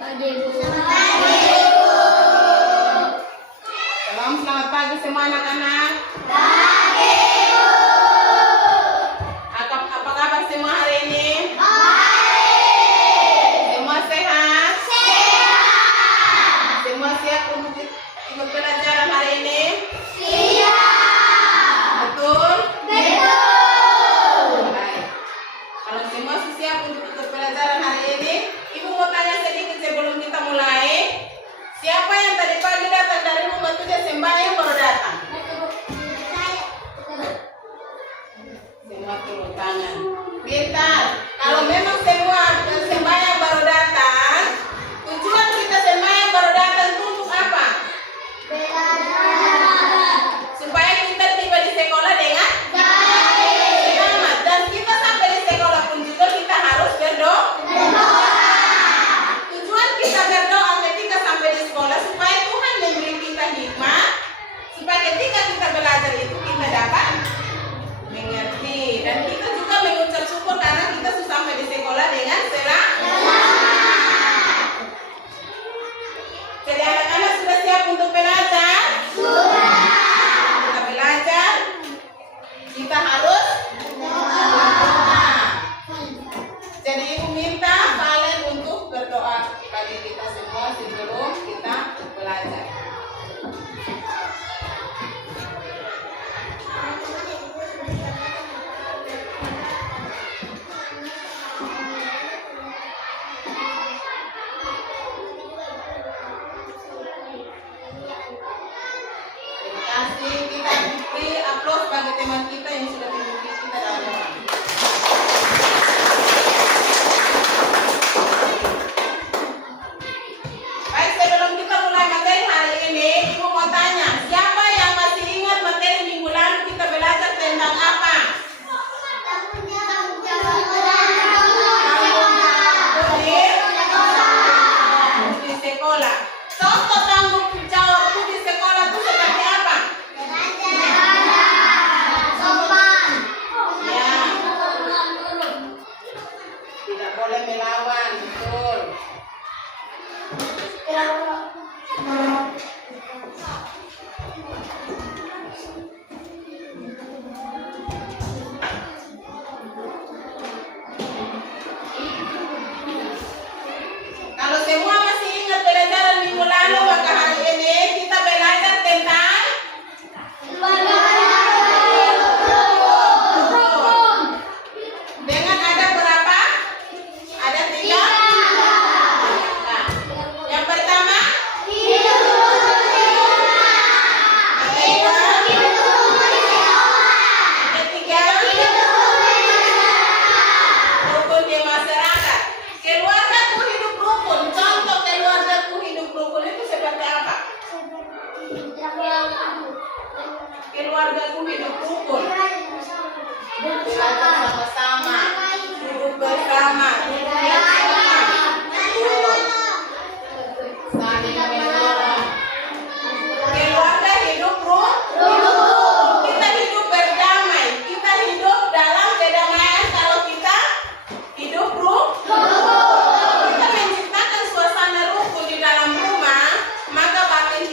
Selamat pagi semua anak-anak. Apa kabar semua hari ini? Semua sehat? Semua siap untuk ikut pelajaran hari ini? Betul? Baik. Kalau semua siap untuk ikut pelajaran hari ini, Ibu mau tanya sedikit sebelum kita mulai. Siapa yang tadi pagi datang dari rumah itu dia sembahyang baru datang? Semua turun tangan. Pintar. Kalau memang semua sembahyang baru datang, tujuan kita sembahyang baru datang itu untuk apa? Supaya kita tiba di sekolah dengan selamat. Dan kita sampai di sekolah pun juga kita harus berdoa. Tujuan kita berdoa ketika sampai di sekolah supaya Tuhan memberi kita hikmah, supaya ketika kita belajar itu kita dapat mengerti, dan kita juga mengucap syukur karena kita sudah sampai di sekolah dengan selamat. Jadi anak-anak sudah siap untuk belajar? Kita belajar, kita harus berdoa. Jadi Ibu minta kalian untuk berdoa bagi kita semua sebelum kita belajar. Terima kasih, kita beri aplaus bagi teman kita yang sudah mengikuti kita dalam doa. Baik, sebelum kita mulai materi hari ini, Ibu mau tanya, siapa yang masih ingat materi minggu lalu kita belajar tentang apa? Di sekolah. Contoh tanggung jawab di sekolah itu seperti apa? Ya. Tidak boleh melawan, betul. Kalau semua masih ingat pelajaran minggu lalu, maka hari ini kita belajar tentang dengan ada berapa? Ada 3. Nah, yang pertama ketiga rukun di masyarakat. Keluargaku hidup rukun. Contoh keluargaku hidup rukun itu seperti apa? Keluargaku hidup rukun. Belajar sama-sama, duduk bersama, saling menolong. Keluarga hidup rukun. Kita hidup berdamai. Kita hidup dalam kedamaian kalau kita hidup rukun. Kita menciptakan suasana rukun di dalam rumah, maka batin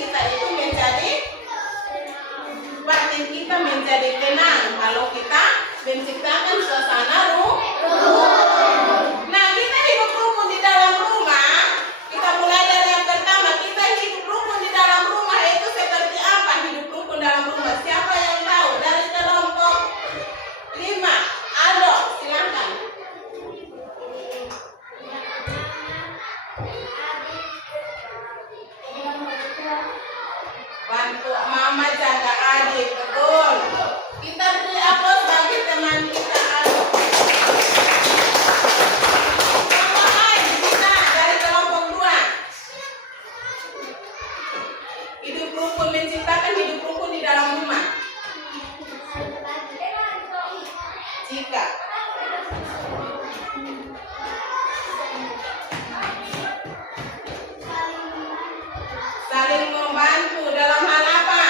kita menjadi tenang kalau kita menciptakan suasana rukun. Nah, kita hidup rukun di dalam rumah. Kita mulai dari yang pertama, kita hidup rukun di dalam rumah itu seperti apa hidup rukun dalam rumah? Siapa yang tahu? Dari kelompok 5. Aldo, silakan. Bantu mama jaga adik, betul. Kita beri aplaus bagi teman kita Aldo. Yang lain kita dari kelompok 2. Hidup rukun, menciptakan hidup rukun di dalam rumah. Jika saling membantu dalam hal apa?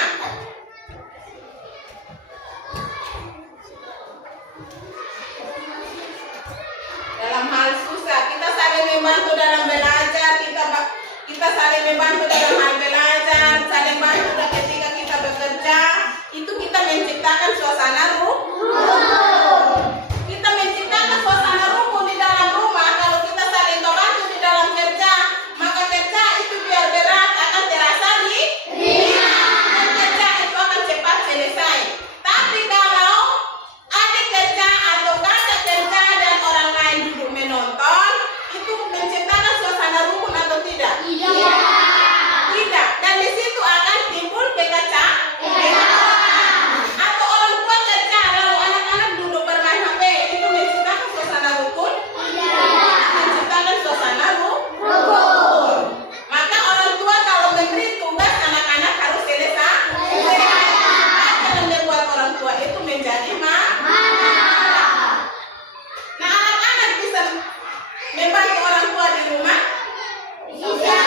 Dalam hal susah, kita saling membantu dalam belajar, kita kita saling membantu dalam hal belajar, saling bantu ketika kita bekerja, itu kita menciptakan suasana kita menciptakan suasana rukun di dalam rumah. Kalau kita saling membantu di dalam kerja, maka kerja itu biar berat akan terasa ringan, dan kerja itu akan cepat selesai. Tapi kalau ada kerja atau kakak kerja dan orang lain duduk menonton, itu menciptakan suasana rukun atau tidak? Iya. Tidak. Dan di situ akan timbul kekacauan. Atau orang tua kerja lalu anak-anak duduk bermain HP, itu menciptakan suasana rukun? Iya. Menciptakan suasana rukun. Maka orang tua kalau memberi tugas anak-anak harus selesai. Jangan membuat orang tua itu menjadi marah. Nah, anak-anak bisa membantu orang tua di rumah? Bisa.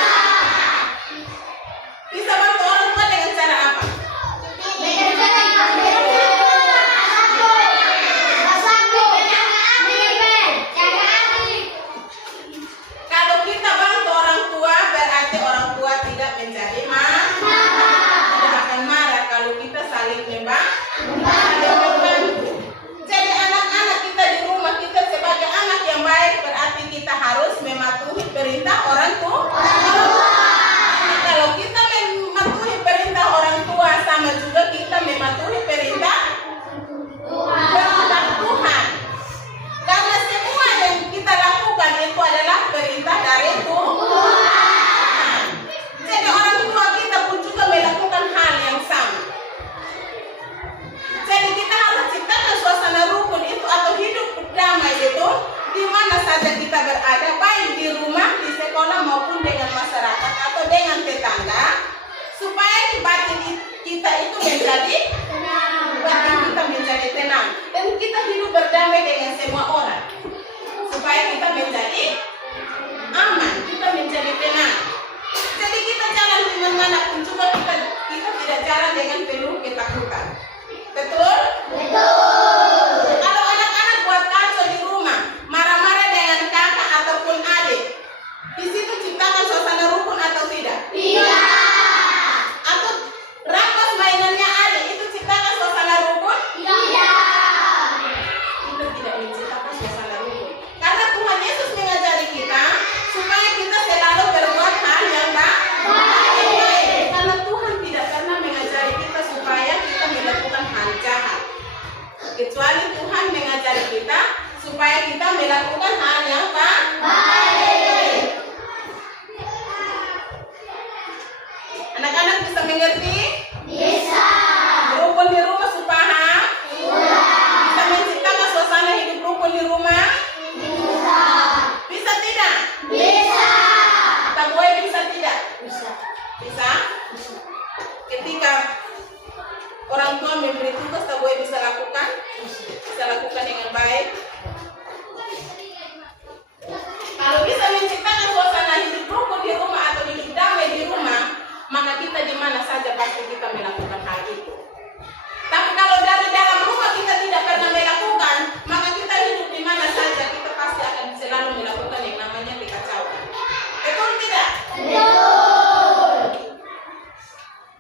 Bisa bantu orang tua dengan cara apa? Kalau kita bantu orang tua, berarti orang tua tidak menjadi marah. Tidak akan marah kalau kita saling membantu. Jadi anak-anak kita di rumah, kita sebagai anak yang baik, berarti kita harus mematuhi perintah orang tua. Kalau kita mematuhi perintah orang tua, sama juga kita mematuhi perintah Tuhan. Karena semua yang kita lakukan itu adalah perintah dari Tuhan. Jadi orang tua kita pun juga melakukan hal yang sama. Jadi kita harus ciptakan suasana rukun itu atau hidup damai itu di mana saja kita berada, baik di rumah, di sekolah maupun dengan masyarakat atau dengan tetangga, supaya batin kita itu menjadi tenang dan kita hidup berdamai dengan semua orang, supaya kita menjadi aman, kita menjadi tenang. Jadi kita jalan di mana pun juga kita tidak jalan dengan penuh ketakutan. Betul? Betul. Kalau anak-anak buat kacau di rumah, marah-marah dengan kakak ataupun adik, di situ ciptakan suasana rukun atau tidak? Tidak. Atau rampas mainannya adik, itu ciptakan suasana rukun? Tidak. Kita tidak menciptakan suasana rukun. Karena Tuhan Yesus mengajari kita supaya kita selalu berbuat hal yang baik. Karena Tuhan tidak pernah mengajari kita supaya kita melakukan hal jahat. Kecuali Tuhan mengajari kita supaya kita melakukan hal yang baik. Anak-anak bisa mengerti? Bisa. Rukun di rumah supaya bisa menciptakan suasana hidup rukun di rumah? Bisa. Bisa tidak? Bisa. Tak boleh bisa tidak? Bisa. Bisa? Ketika orang tua memberi tugas, tak boleh bisa lakukan? Bisa lakukan dengan baik. Kalau bisa menciptakan suasana hidup rukun di rumah atau hidup damai di rumah, maka kita di mana saja pasti kita melakukan hal itu. Tapi kalau dari dalam rumah kita tidak pernah melakukan, maka kita hidup di mana saja kita pasti akan selalu melakukan yang namanya kekacauan. Betul tidak? Betul.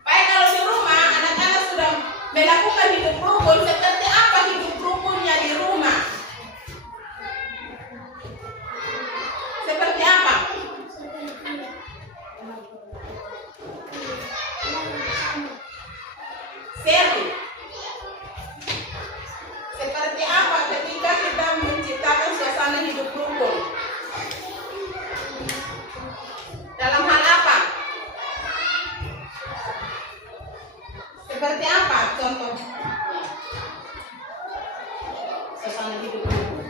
Baik, kalau di rumah anak-anak sudah melakukan hidup rukun, seperti apa hidup rukunnya di rumah? Seperti apa? Seri. Seperti apa ketika kita menciptakan suasana hidup rukun? Dalam hal apa? Seperti apa contoh suasana hidup rukun?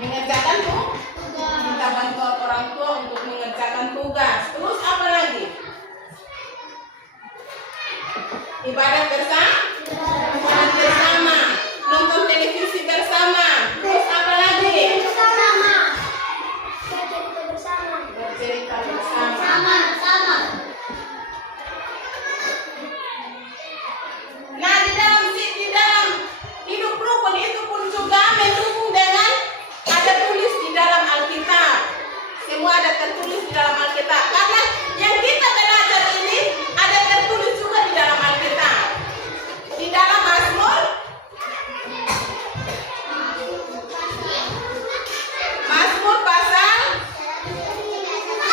Mengerjakan tugas. Kita bantu orang tua untuk mengerjakan tugas. Terus apa lagi? Ibadah bersama, nonton televisi bersama. Terus apa lagi? Bercerita bersama. Nah, di dalam hidup rukun itu pun juga mendukung dengan ada tulis di dalam tertulis di dalam Alkitab. Karena yang kita belajar ini ada tertulis juga di dalam Alkitab. Di dalam Mazmur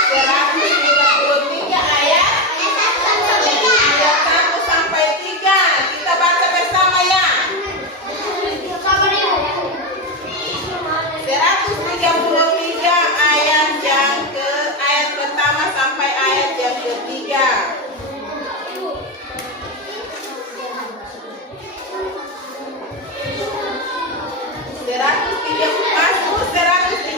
133 ayat 1 sampai 3. Kita baca bersama ya. 133 ayat pertama sampai ayat yang ketiga. Mazmur 133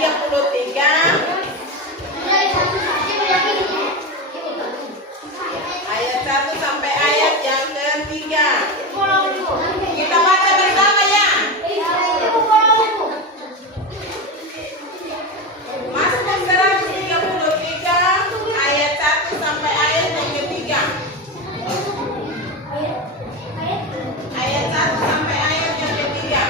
ayat 1 sampai ayat yang ketiga. Kita baca bersama ya. Mazmur 133 ayat 1 sampai ayat yang ketiga. Ayat 1 sampai ayat yang ketiga.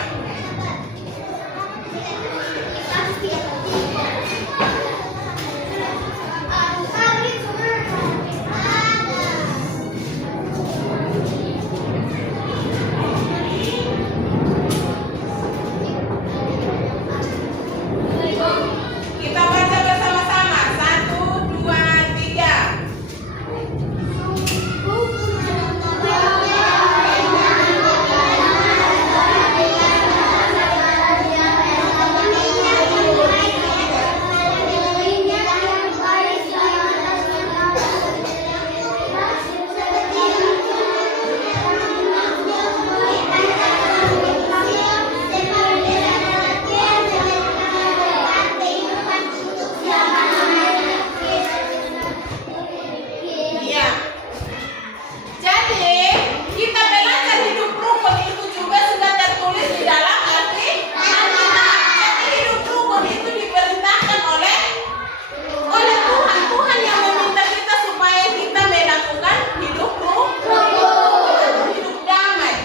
Kita baca bersama-sama. 1, 2, 3. Iya. Jadi kita belajar hidup rukun itu juga sudah tertulis di dalam Alkitab. Jadi hidup rukun itu diperintahkan oleh Tuhan. Tuhan yang meminta kita supaya kita melakukan hidup rukun, hidup damai.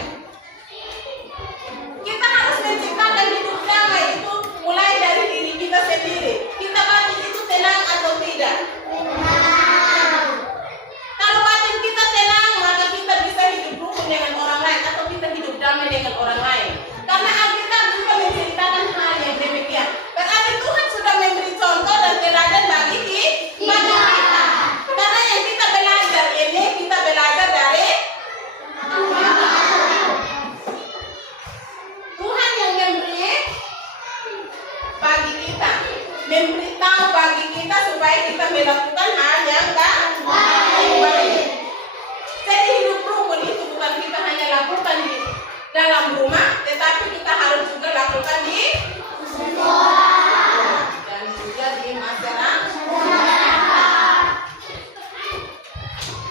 Kita harus menciptakan hidup damai itu mulai dari diri kita sendiri. Kita batin itu tenang atau tidak? Kalau batin kita tenang, maka kita bisa hidup rukun dengan orang lain atau kita hidup damai dengan orang lain. Karena Alkitab juga menceritakan hal yang demikian. Berarti Tuhan sudah memberi contoh dan teladan bagi kita. Karena yang kita belajar ini, kita belajar dari Tuhan yang memberi bagi kita, memberitahu bagi kita supaya kita melakukan hal yang baik. Jadi hidup rukun itu bukan kita hanya lakukan di dalam rumah, tetapi kita harus juga lakukan di sekolah dan juga di masyarakat.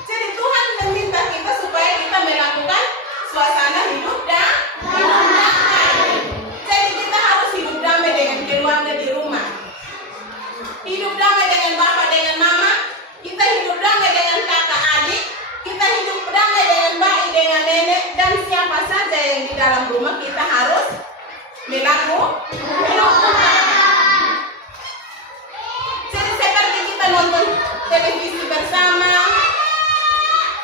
Jadi Tuhan meminta kita supaya kita melakukan suasana hidup damai. Jadi kita harus hidup damai dengan keluarga di rumah, hidup damai dengan bapak dengan mama, kita hidup damai dengan kakak adik, kita hidup damai dengan bayi dengan nenek dan siapa saja yang di dalam rumah kita harus melakukan. Jadi seperti kita nonton televisi bersama,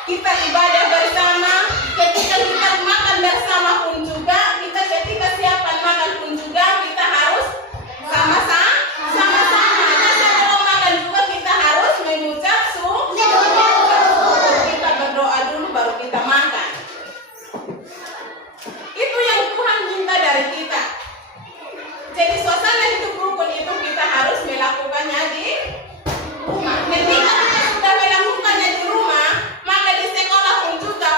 kita ibadah bersama, ketika kita makan bersama pun juga, kita ketika siapkan makan pun juga kita harus sama-sama. Dan sebelum makan juga kita harus mengucap syukur. Kita berdoa dulu baru kita makan. Itu yang Tuhan minta dari kita. Jadi suasana hidup rukun itu kita harus melakukannya di rumah. Ketika kita sudah melakukannya di rumah, maka di sekolah pun juga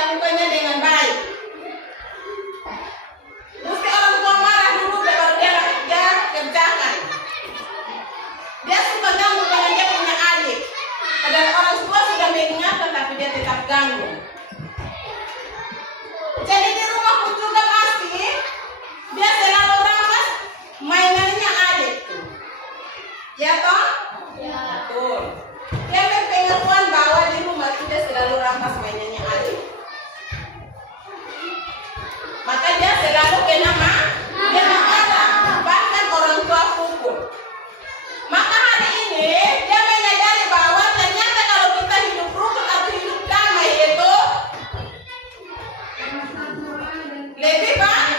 dilakukannya dengan baik. Mesti orang tua marah dulu baru dia kerjakan. Dia suka ganggu dengan dia punya adik. Padahal orang tua sudah mengingatkan tapi dia tetap ganggu. Jadi di rumah pun juga pasti dia selalu rampas mainannya adik. Ya toh? Ya. Betul. Dia berpengaruan bahwa di rumah itu dia selalu rampas mainannya adik. Maka dia selalu kena marah, bahkan orang tua pukul. Maka hari ini dia menyadari bahwa ternyata kalau kita hidup rukun atau hidup damai itu lebih baik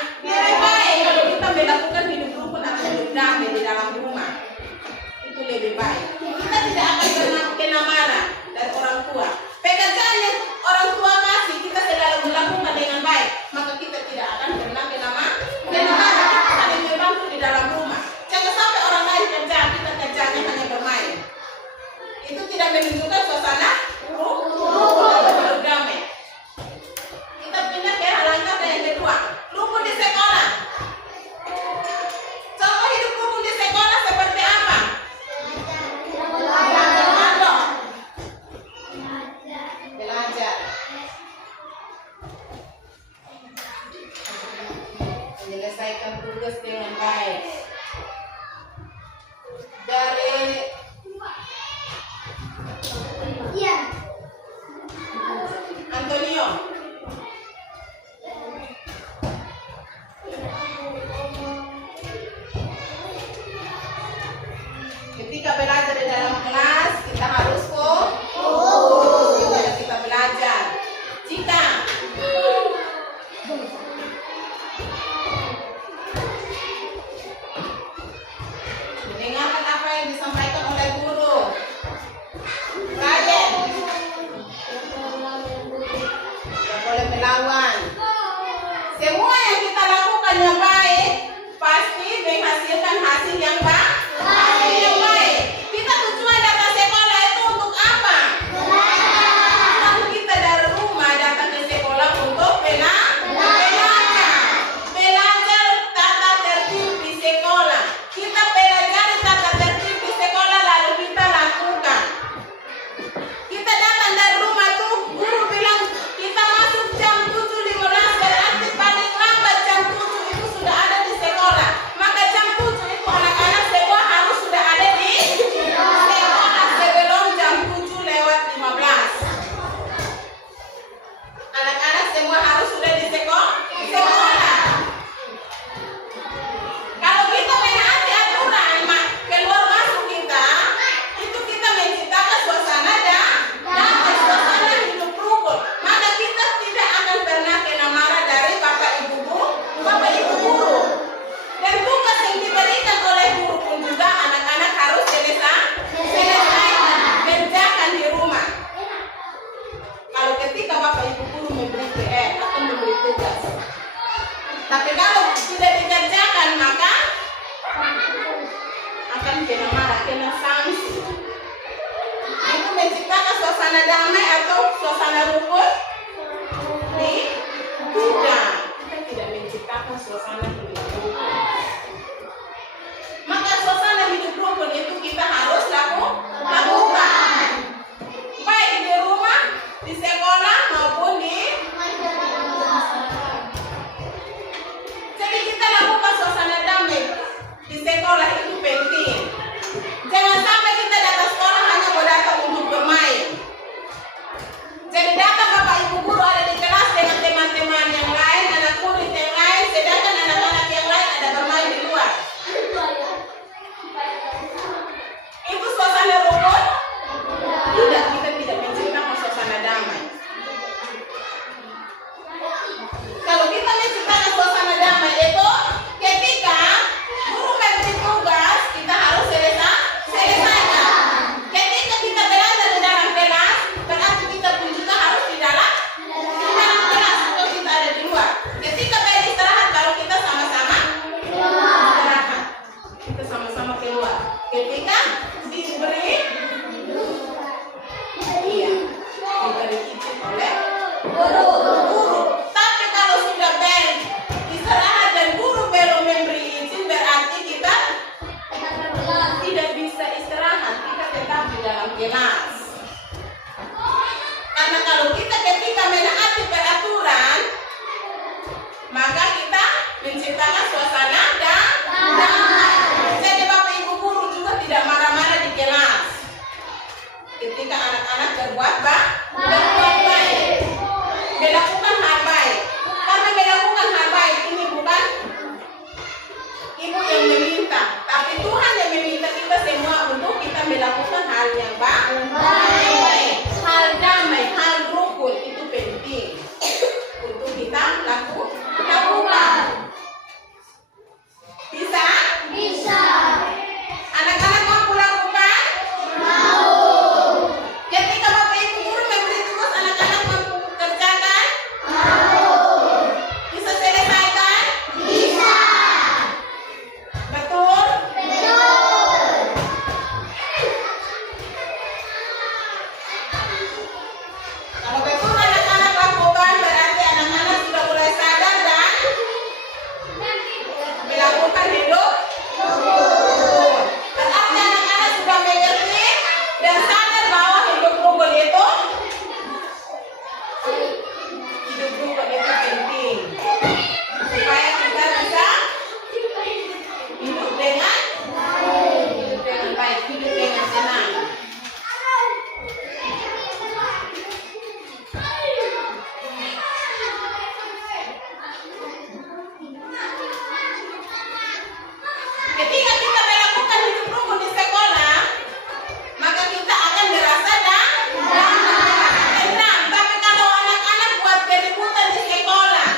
kalau kita melakukan hidup rukun atau hidup damai di dalam rumah. Itu lebih baik. Kita tidak akan pernah kena marah dari orang tua. Pekerjaan yang orang tua kasih kita selalu melakukan dengan baik, maka kita tidak akan pernah kena marah. Kita saling membantu di dalam rumah. Jangan sampai orang lain kerja, kita kerjanya hanya bermain. Itu tidak menunjukkan suasana rukun atau hidup damai. Kita pindah ke langkah yang kedua, rukun di sekolah. Contoh hidup rukun di sekolah seperti apa? Belajar. Menyelesaikan tugas dengan baik. Dari Antonio. Ketika belajar di dalam kelas, kita harus fokus. Ketika kita belajar, jika mendengarkan apa yang disampaikan oleh guru, rajin, tidak boleh melawan. Semua yang kita lakukan yang baik pasti menghasilkan hasil yang baik. Kita tujuan datang sekolah itu untuk apa? Kalau kita dari rumah datang ke sekolah untuk belajar tata tertib di sekolah. Kita pelajari tata tertib di sekolah lalu kita lakukan. Kita datang dari rumah tuh guru bilang kita masuk jam 7.15, berarti paling lambat jam 7 itu sudah ada di sekolah. Maka jam 7 itu anak-anak semua harus sudah ada di sekolah sebelum jam 7:15. Anak-anak semua harus sudah di sekolah. Kalau kita menaati aturan keluar masuk kita, itu kita menciptakan suasana damai, suasana hidup rukun. Maka kita tidak akan pernah kena marah dari bapak ibu guru. Dan tugas yang diberikan oleh guru pun juga anak-anak harus selesaikan, kerjakan di rumah. Kalau ketika bapak ibu guru memberi PR atau memberi tugas, tapi kalau tidak dikerjakan maka akan kena marah, kena sanksi. Itu menciptakan suasana damai atau suasana rukun? Tidak. Kita tidak menciptakan suasana hidup rukun. Maka suasana hidup rukun itu kita harus lakukan. Baik di rumah, di sekolah maupun di. Jadi kita lakukan suasana damai di sekolah itu penting. Jangan sampai kita datang sekolah hanya mau datang untuk bermain. Jadi datang bapak ibu melakukan hal baik. Karena melakukan hal baik ini bukan ibu yang meminta, tapi Tuhan yang meminta kita semua untuk kita melakukan hal yang baik. Hal damai, hal rukun itu penting untuk kita lakukan. Bisa? Bisa. Anak-anak mampu lakukan? Mau. Ketika Bapak Ibu guru memberi tugas, anak-anak mampu kerjakan? Mau. Bisa selesaikan? Bisa. Betul? Betul. Kalau betul anak-anak lakukan, berarti anak-anak sudah mulai sadar dan melakukan hidup. Berarti anak-anak sudah mengerti dan sadar bahwa hidup rukun itu penting supaya kita bisa hidup dengan baik, hidup dengan senang. Ketika kita melakukan hidup rukun di sekolah, maka kita akan merasa tenang. Tapi kalau anak-anak buat keributan di sekolah,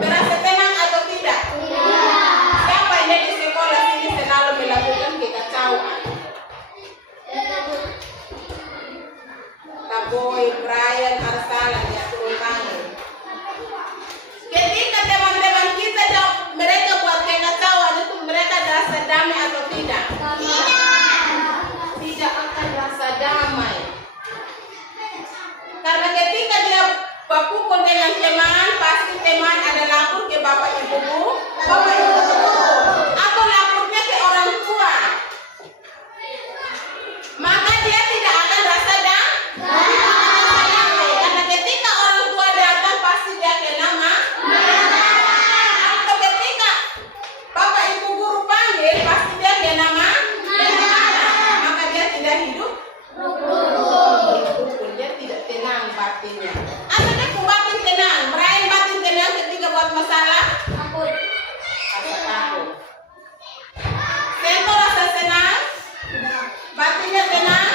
merasa tenang atau tidak? Siapa yang di sekolah sini selalu melakukan kekacauan? Taboy, Brian, Arsalan, ya turun tangan. Ketika teman-teman kita mereka buat kekacauan itu, mereka rasa damai atau tidak? Tidak akan rasa damai. Karena ketika dia berkumpul dengan teman, pasti teman ada lapor ke bapak ibu guru, atau lapornya ke orang tua. Maka dia tidak akan rasa damai. Karena ketika orang tua datang, pasti dia kena atau ketika bapak ibu guru panggil, pasti dia kena maka dia tidak hidup rukun, dia tidak tenang batinnya. Asalnya batin tenang, Brian batin tenang ketika buat masalah takut. Sento rasa senang, batinnya tenang.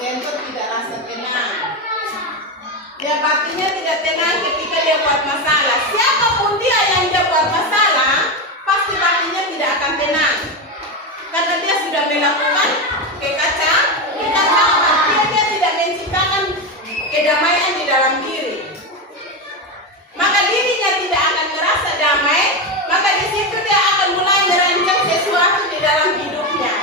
Sento tidak rasa tenang. Dia batinnya tidak tenang ketika dia buat masalah. Siapapun dia yang dia buat masalah, pasti batinnya tidak akan tenang. Karena dia sudah melakukan kekacauan. Dia tidak menciptakan kedamaian di dalam diri. Maka dirinya tidak akan merasa damai. Maka di situ dia akan mulai merancang sesuatu di dalam hidupnya.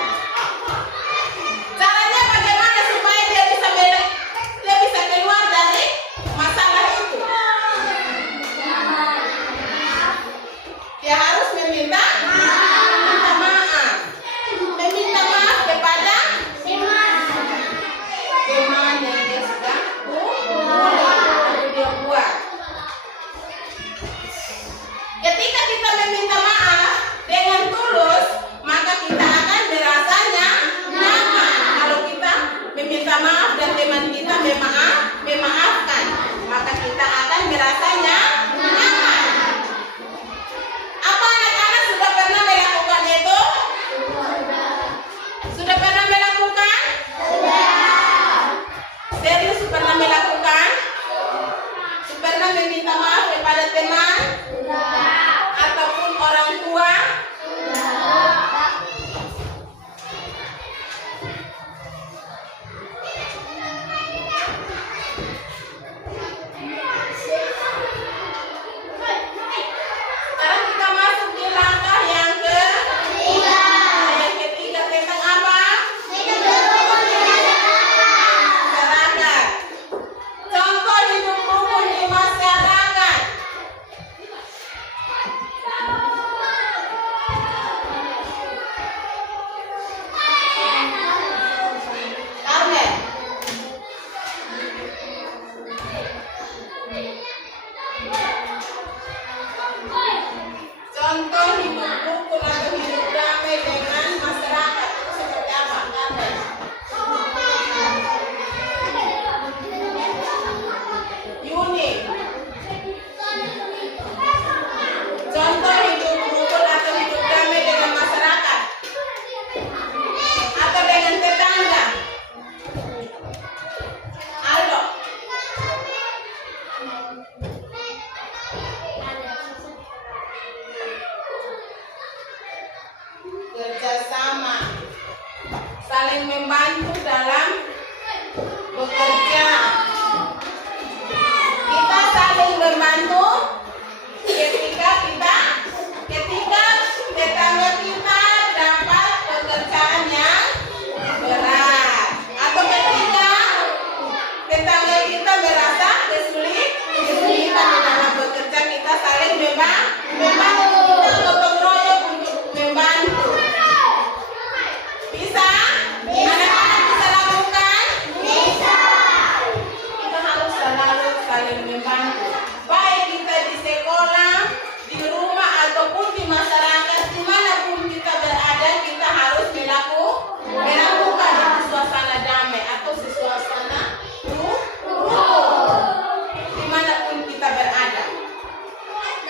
Caranya bagaimana supaya dia bisa keluar dari masalah itu? Dia harus meminta maaf. Meminta maaf kepada teman yang dia sudah dia buat. Ketika kita meminta maaf dengan saling membantu. Baik kita di sekolah, di rumah ataupun di masyarakat, dimanapun kita berada, kita harus melakukan itu suasana damai atau suasana rukun dimanapun kita berada.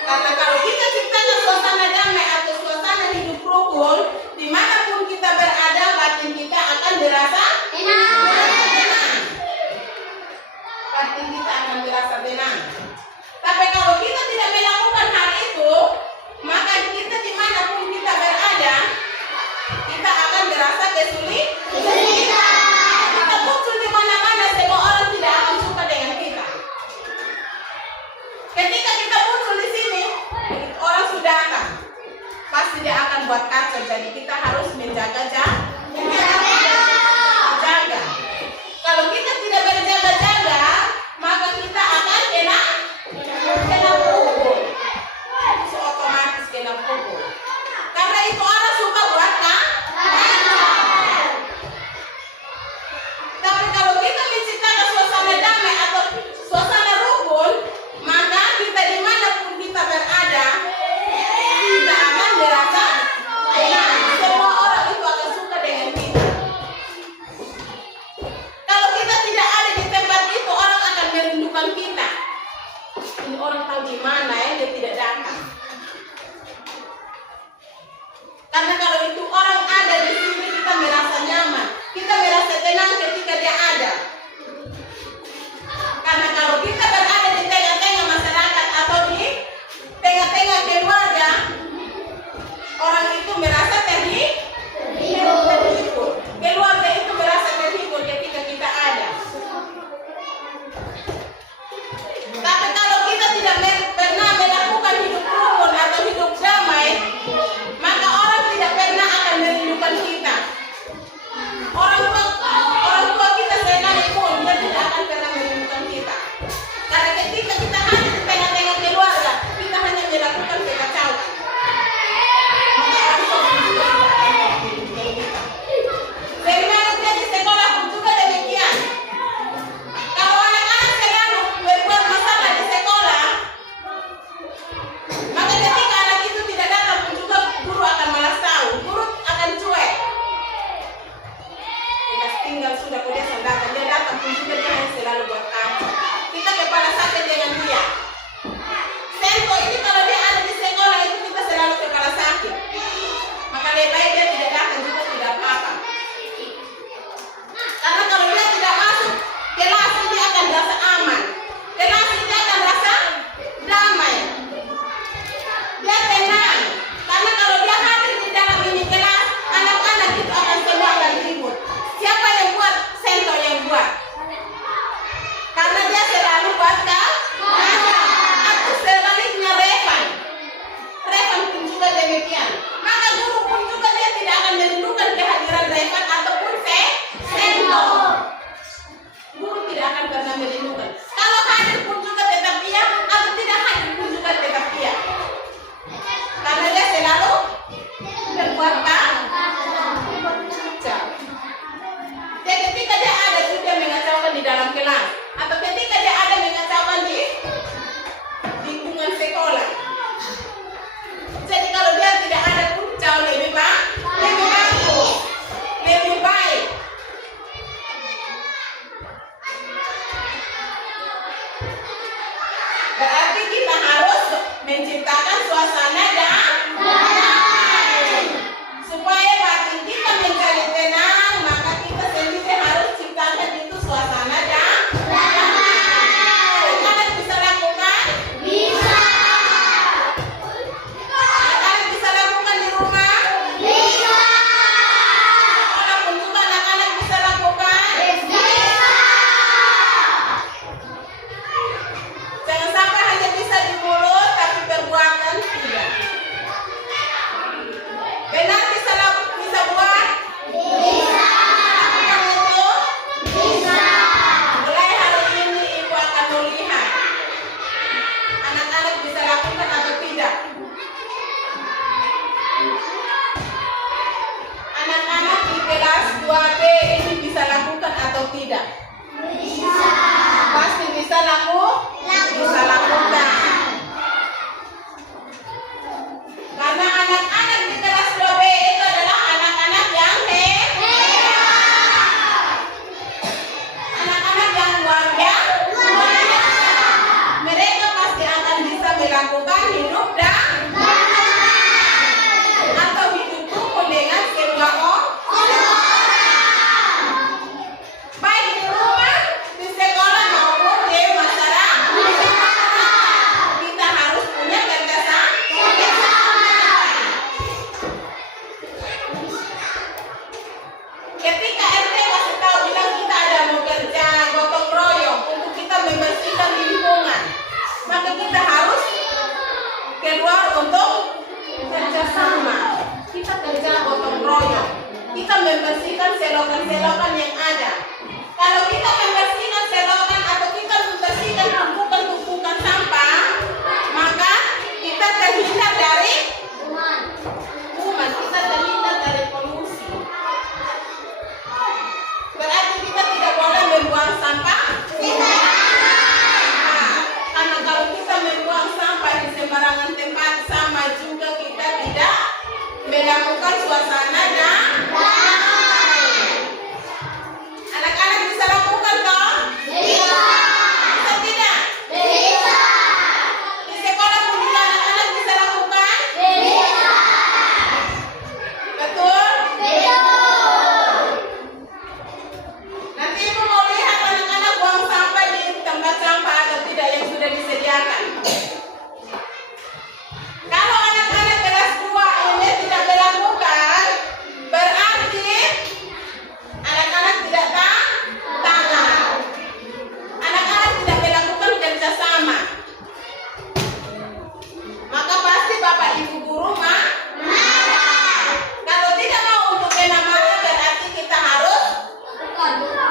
Karena kalau kita ciptakan suasana damai atau suasana hidup rukun, dimanapun kita berada, batin kita akan dirasa tenang. Batin kita akan dirasa tenang. Tapi kalau kita tidak melakukan hal itu, maka kita dimanapun kita berada, kita akan dirasa kesulitan. Kita muncul di mana-mana, semua orang tidak akan suka dengan kita. Ketika kita muncul di sini, orang sudah akan pasti dia akan buat kacau. Jadi kita harus menjaga jaga. Kalau kita tidak berjaga-jaga, maka kita akan kena pukul. Itu otomatis kena pukul. Karena itu orang suka buat tapi kalau kita menciptakan suasana damai atau suasana rukun, maka kita dimanapun kita berada, kita akan merasa tenang. Semua orang itu akan suka dengan kita. Kalau kita tidak ada di tempat itu, orang akan merindukan kita. Ini orang tahu di mana ya, dia tidak datang. Karena kalau itu orang ada di sini, kita merasa nyaman, kita merasa tenang ketika dia ada. Karena kalau kita berada di tengah-tengah masyarakat atau di tengah-tengah keluarga, orang itu merasa terhibur. Keluarga itu merasa terhibur ketika kita ada. Tapi kalau kita tidak pernah melakukan hidup rukun atau hidup damai, maka orang tidak pernah akan merindukan kita. Orang tua kita sekalipun dia tidak akan pernah merindukan kita. Karena ketika kita hanya di tengah-tengah keluarga, kita hanya melakukan kekacauan. Maka orang tua juga tidak akan merindukan kita. Bagaimana dia di sekolah pun juga demikian. Kalau anak-anak selalu berbuat masalah di sekolah, maka ketika anak itu tidak datang pun juga guru akan malas tahu, guru akan cuek. Kita tinggal sudah dia datang, dia datang pun juga dia hanya selalu buat kacau. Kita kepala sakit dengan dia. Sento ini kalau dia ada di sekolah itu kita selalu kepala sakit. Maka lebih baik dia tidak datang juga tidak apa-apa. Karena kalau dia tidak masuk kelas, dia akan rasa aman. Kelas dia akan rasa damai. Dia tenang. Karena kalau dia hadir di dalam ini kelas, anak-anak itu akan semua akan ribut. Siapa yang buat? Sento yang buat. Karena dia selalu buat atau sebaliknya Revan pun juga demikian. Maka guru pun juga dia tidak akan merindukan kehadiran Revan ataupun Sento. Guru tidak akan pernah merindukan. Kalau hadir pun juga tetap dia, atau tidak hadir pun juga tetap dia. Karena dia selalu berbuat kacau. Jadi ketika dia ada juga mengacaukan di dalam kelas, atau ketika dia ada mengacaukan di lingkungan sekolah. Jadi kalau dia tidak ada pun jauh lebih bagus, lebih baik. Berarti kita harus menciptakan suasana damai supaya batin kita menjadi tenang. Maka kita sendiri harus ciptakan itu suasana damai. Anak-anak bisa lakukan? Bisa. Anak-anak bisa lakukan di rumah? Bisa. Sekolah pun juga anak-anak bisa lakukan? Bisa. Jangan sampai hanya bisa di mulut tapi perbuatan tidak. Benar bisa buat? Bisa. Lakukan itu? Bisa. Mulai hari ini ibu akan melihat anak-anak bisa lakukan atau tidak. Anak-anak di kelas 2B ini bisa lakukan atau tidak? Bisa. Pasti bisa lakukan. maka kita harus keluar untuk kerjasama. Kita kerja gotong royong. Kita membersihkan selokan-selokan yang ada. Kalau kita membersihkan selokan atau kita membersihkan tumpukan-tumpukan sampah, maka kita terhindar dari kuman, kita terhindar dari polusi. Berarti kita tidak boleh membuang sampah. Karena kalau kita membuang sampah di sembarangan tempat, sama juga kita tidak melakukan suasana dan anak-anak bisa lakukan toh? Bisa tidak? Bisa. Di sekolah pun juga anak-anak bisa lakukan? Bisa. Betul? Betul. Nanti ibu mau lihat anak-anak buang sampah di tempat sampah atau tidak yang sudah disediakan. Kalau anak-anak kelas 2 ini tidak melakukan, berarti anak-anak tidak tangan. Anak-anak tidak melakukan kerjasama. Maka pasti bapak ibu guru kalau tidak mau untuk kena marah, berarti kita harus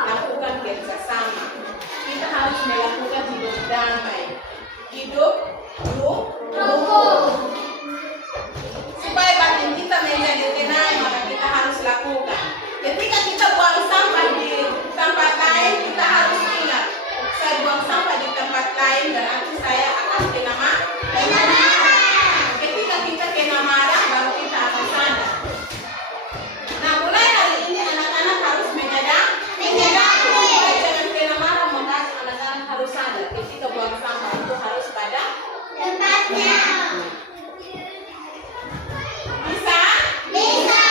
lakukan kerjasama. Kita harus melakukan hidup damai, hidup rukun. Supaya batin kita menjadi tenang, maka kita harus lakukan. Ketika kita buang sampah di tempat lain, kita harus ingat, saya buang sampah di tempat lain berarti saya akan kena marah. Ketika kita kena marah, baru kita akan sadar. Nah, mulai hari ini anak-anak harus menyadari supaya jangan kena marah, maka anak-anak harus sadar ketika buang sampah itu harus pada Tempatnya. bisa. Bisa.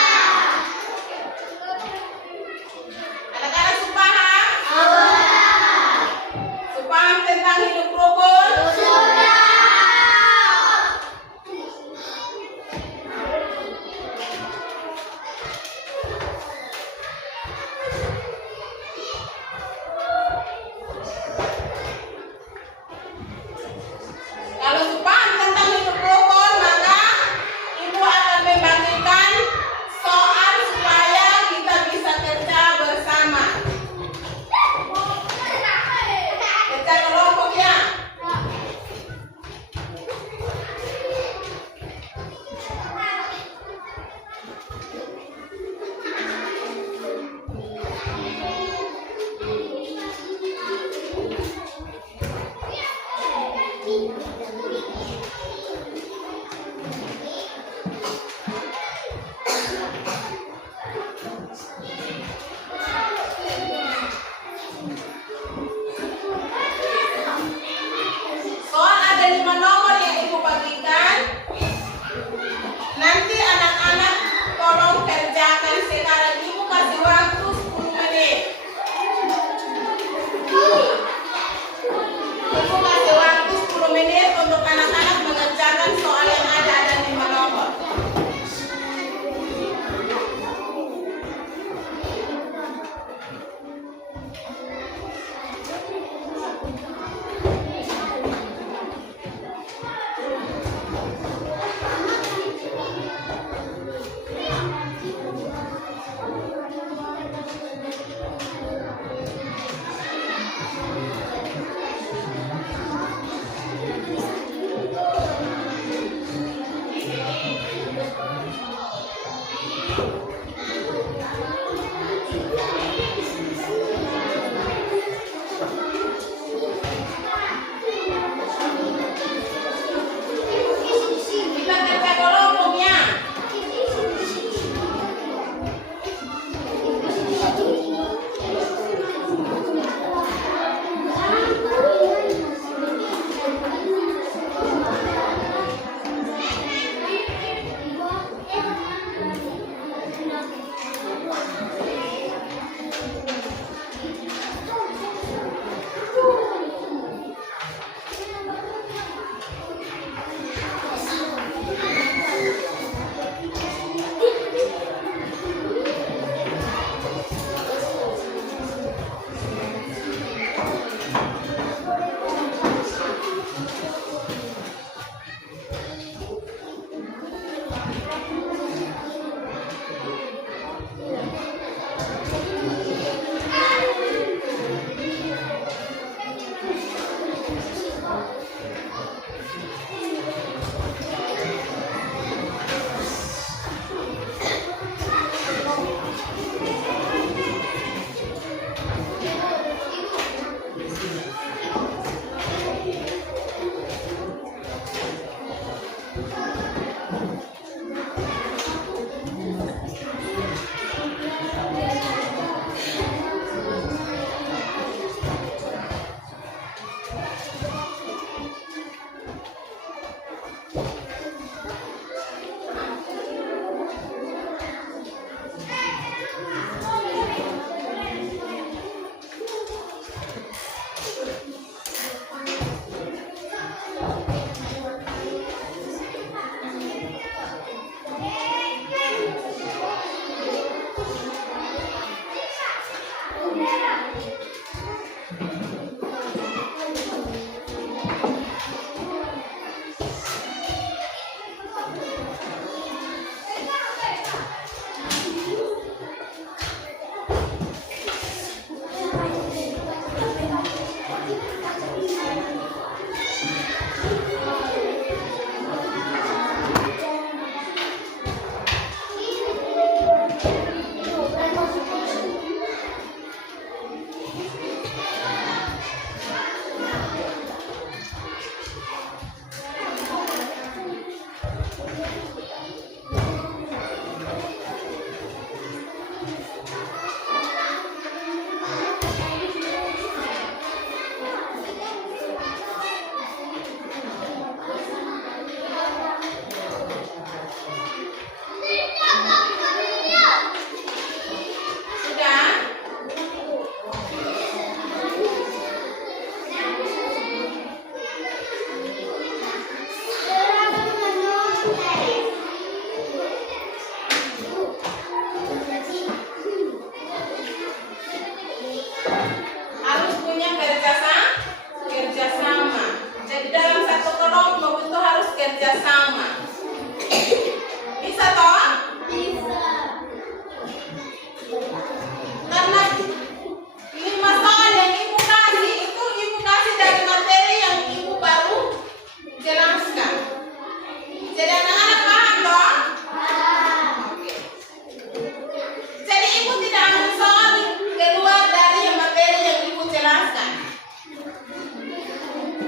Anak-anak supaham? Sudah. Supaham tentang hidup rukun? Sudah. Kalau supaham tentang hidup rukun, maka ibu akan membagikan soal supaya kita bisa kerja bersama. Kerja kelompok ya. Soal ada 5 nomor yang ibu bagikan. Nanti anak-anak tolong kerjakan sekarang. Ibu kasih waktu 10 menit. Ibu kasih waktu 10 menit untuk anak-anak mengerjakan soal yang ada 5 nomor.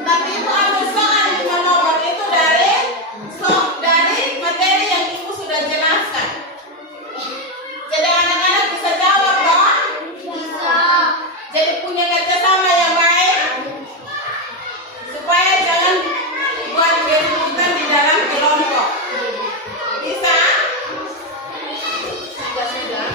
Tapi Ibu ambil soal 5 nomor itu dari materi yang Ibu sudah jelaskan. Jadi anak-anak bisa jawab toh? Bisa. Jadi punya kerjasama yang baik supaya jangan buat keributan di dalam kelompok. Bisa? Sudah.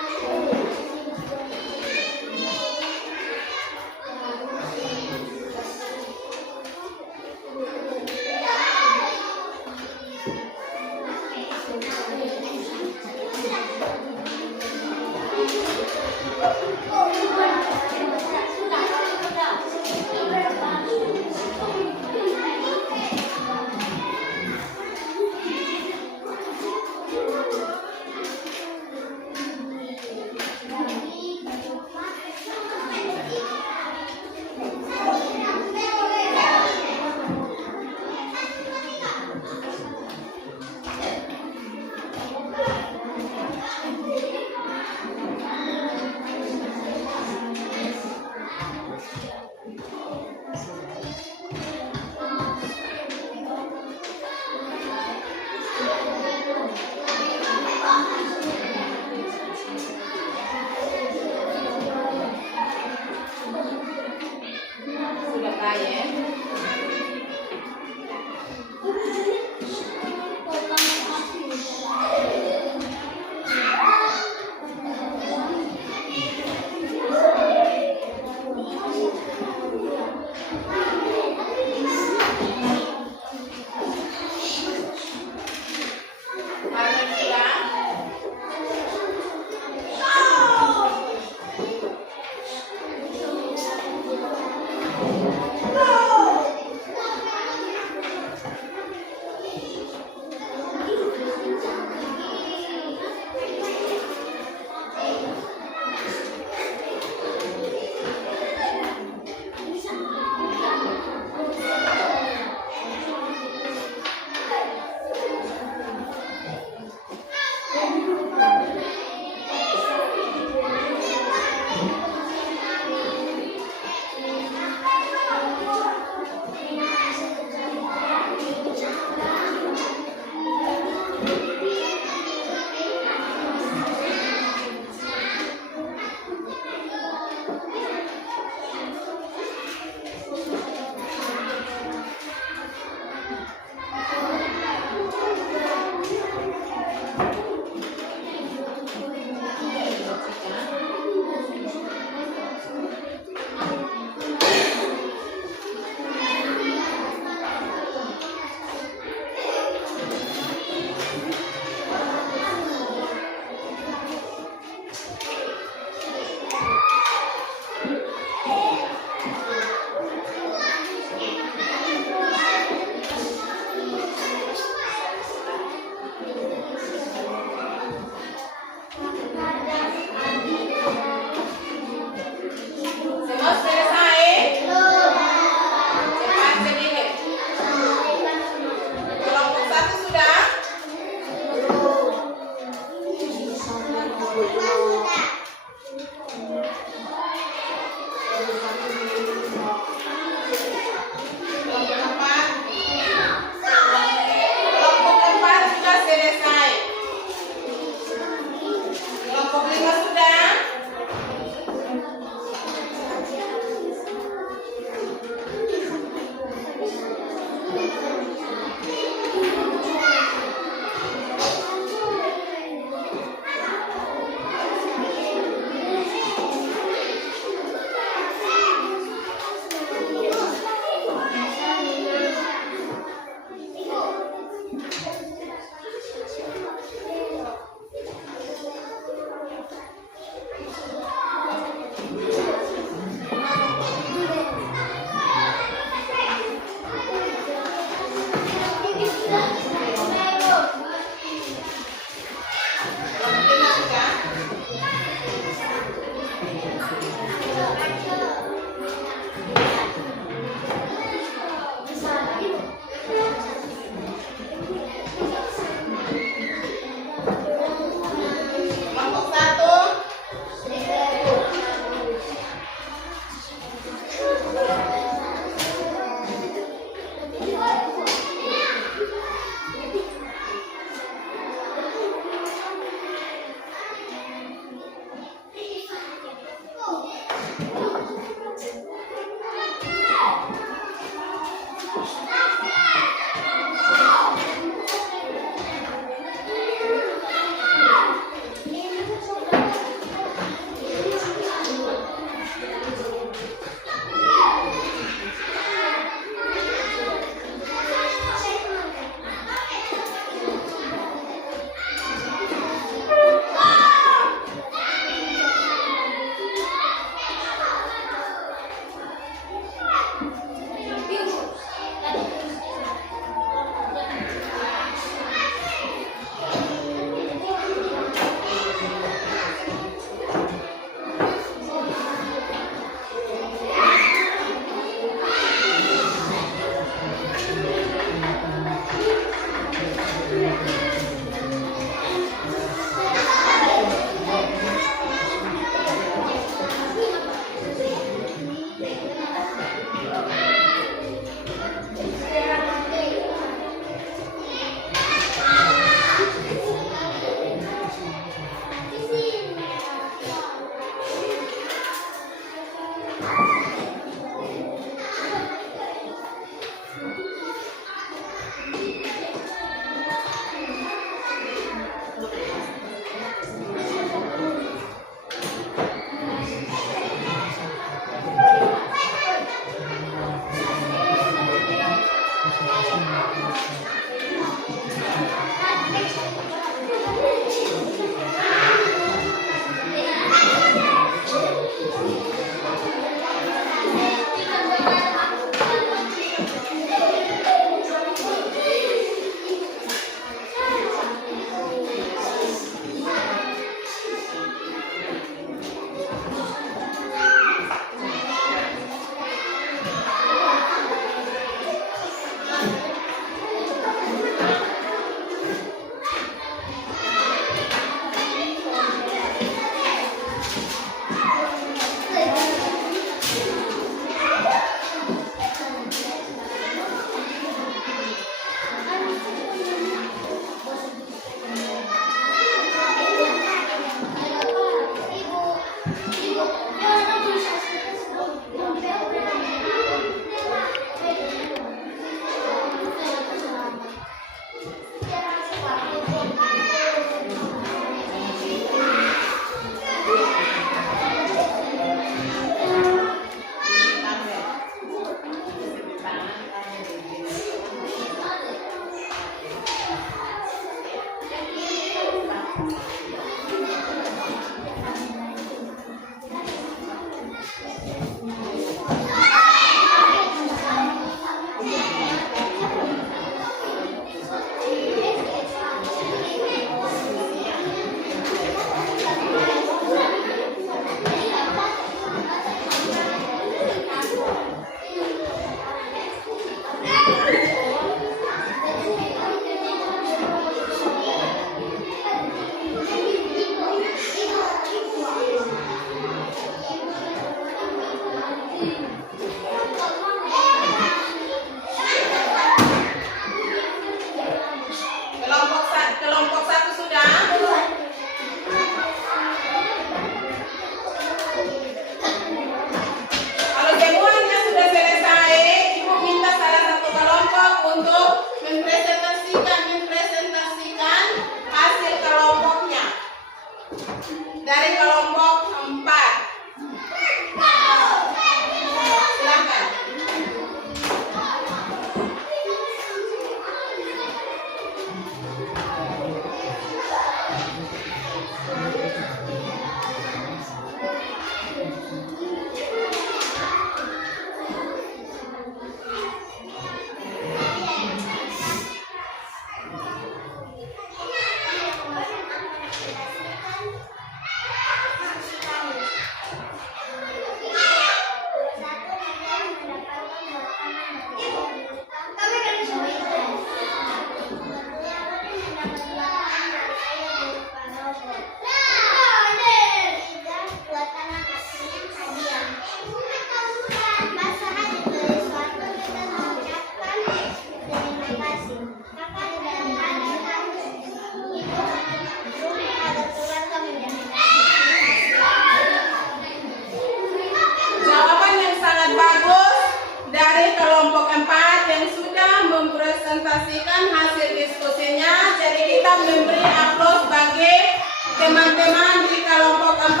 teman-teman di kelompok 4.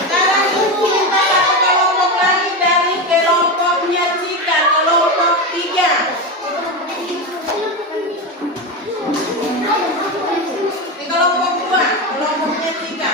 Sekarang ibu minta satu kelompok lagi dari kelompoknya Cika, kelompok 3. Di kelompok 2, kelompoknya Cika.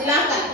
Silakan.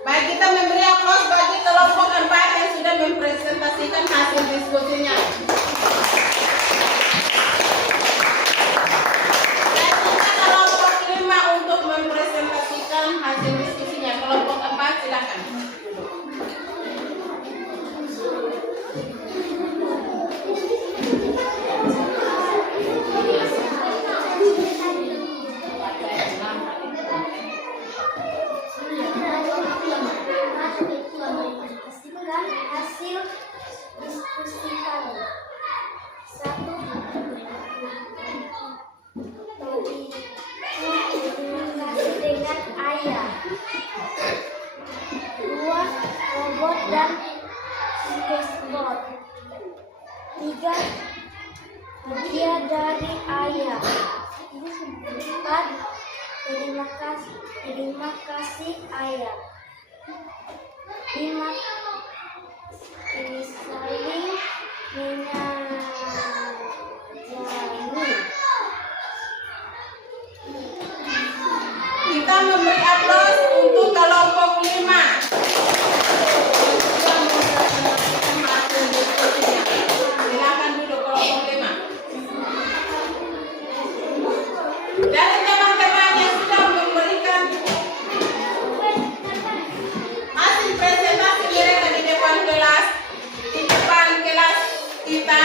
Baik, kita memberi aplaus bagi kelompok 4 yang sudah mempresentasikan hasil diskusinya. Dan kita kelompok 5 untuk mempresentasikan hasil diskusinya. Kelompok 4 silakan. Hasil diskusi kami. 1. Komunikasi dengan ayah. 2. Robot dan skateboard. 3. Hadiah dari ayah. 4. Terima kasih ayah. 5. Saling menyayangi. Kita memberi aplaus untuk kelompok 5. Silakan duduk kelompok 5. Dari teman-teman yang sudah memberikan hasil presentasi mereka di depan kelas kita,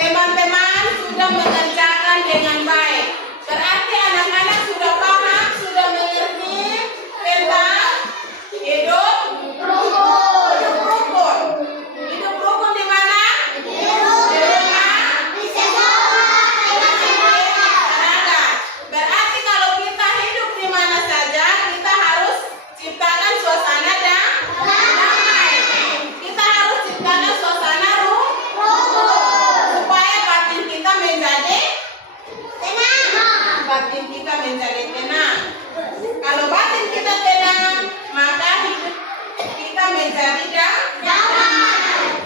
teman-teman sudah mengerjakan dengan baik. Berarti anak-anak sudah paham, sudah mengerti tentang hidup rukun. Hidup rukun di mana? Di rumah, di sekolah, di masyarakat. Berarti kalau kita hidup di mana saja, kita harus ciptakan suasana damai. Kita harus ciptakan suasana rukun supaya batin kita menjadi tenang. Batin kita menjadi tenang. Kalau batin kita tenang, maka hidup kita menjadi damai.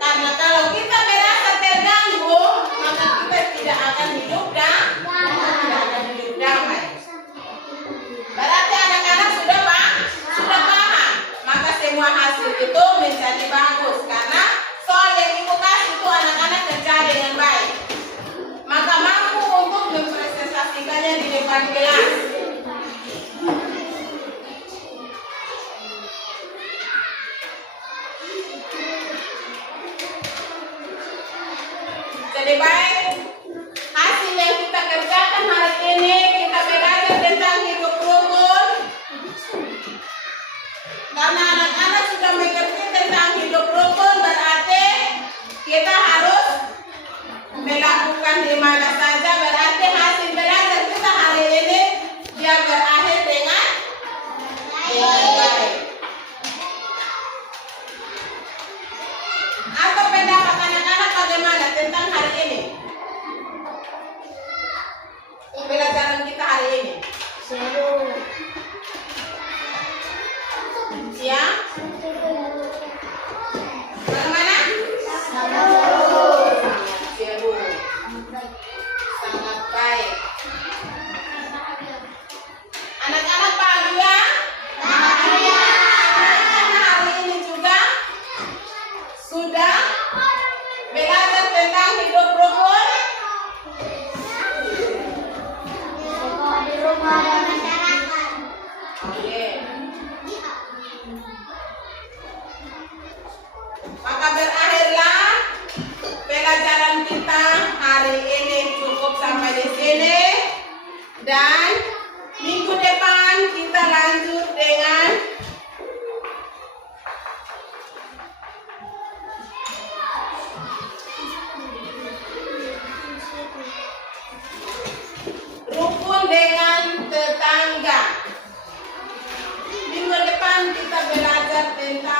Karena kalau kita merasa terganggu, maka kita tidak akan hidup damai. Berarti anak-anak sudah paham, maka semua hasil itu menjadi bagus. Karena soal yang ibu kasih itu anak-anak kerja dengan baik, maka mampu untuk mempresentasikannya di depan kelas. Dan minggu depan kita lanjut dengan rukun dengan tetangga. Minggu depan kita belajar tentang